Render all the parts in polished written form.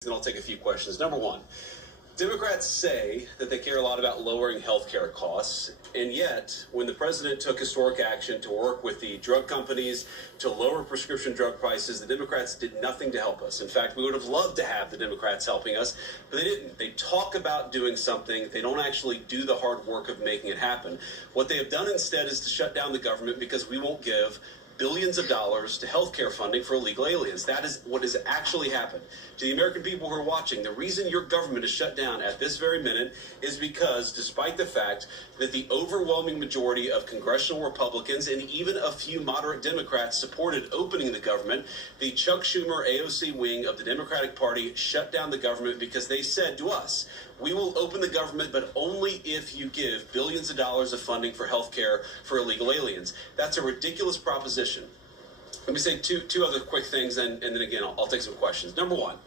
Then I'll take a few questions. Number one, Democrats say that they care a lot about lowering health care costs, and yet when the president took historic action to work with the drug companies to lower prescription drug prices, the Democrats did nothing to help us. In fact, we would have loved to have the Democrats helping us, but they didn't. They talk about doing something. They don't actually do the hard work of making it happen. What they have done instead is to shut down the government because we won't give billions of dollars to healthcare funding for illegal aliens. That is what has actually happened. To the American people who are watching, the reason your government is shut down at this very minute is because, despite the fact that the overwhelming majority of congressional Republicans and even a few moderate Democrats supported opening the government, the Chuck Schumer AOC wing of the Democratic Party shut down the government because they said to us, we will open the government, but only if you give billions of dollars of funding for health care for illegal aliens. That's a ridiculous proposition. Let me say two other quick things, and then again, I'll take some questions. Number one,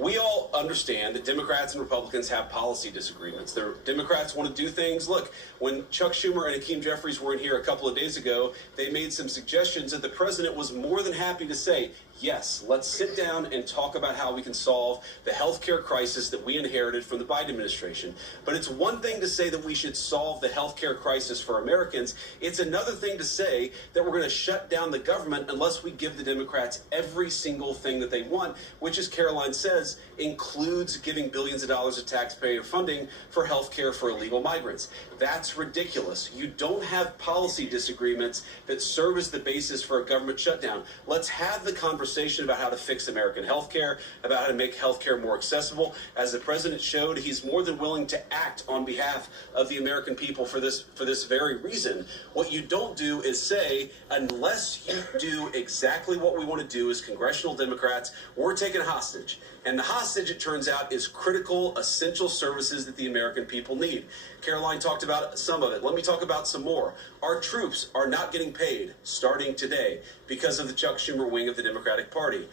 we all understand that Democrats and Republicans have policy disagreements. The Democrats want to do things. Look, when Chuck Schumer and Hakeem Jeffries were in here a couple of days ago, they made some suggestions that the president was more than happy to say, yes, let's sit down and talk about how we can solve the health care crisis that we inherited from the Biden administration. But it's one thing to say that we should solve the health care crisis for Americans. It's another thing to say that we're going to shut down the government unless we give the Democrats every single thing that they want, which, as Caroline says, includes giving billions of dollars of taxpayer funding for health care for illegal migrants. That's ridiculous. You don't have policy disagreements that serve as the basis for a government shutdown. Let's have the conversation about how to fix American health care, about how to make health care more accessible. As the president showed, he's more than willing to act on behalf of the American people for this very reason. What you don't do is say, unless you do exactly what we want to do as congressional Democrats, we're taking a hostage. And the hostage, it turns out, is critical, essential services that the American people need. Caroline talked about some of it. Let me talk about some more. Our troops are not getting paid starting today because of the Chuck Schumer wing of the Democratic Party.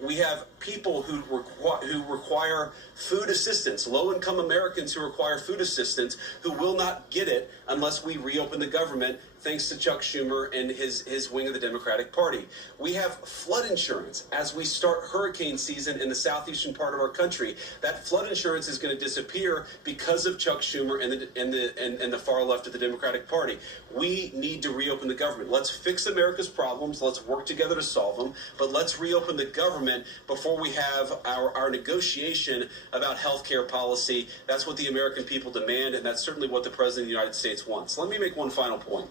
We have people who require food assistance, low-income Americans who require food assistance, who will not get it unless we reopen the government, thanks to Chuck Schumer and his wing of the Democratic Party. We have flood insurance as we start hurricane season in the southeastern part of our country. That flood insurance is going to disappear because of Chuck Schumer and the far left of the Democratic Party. We need to reopen the government. Let's fix America's problems. Let's work together to solve them. But let's reopen the government before we have our negotiation about health care policy. That's what the American people demand, and that's certainly what the President of the United States wants. Let me make one final point.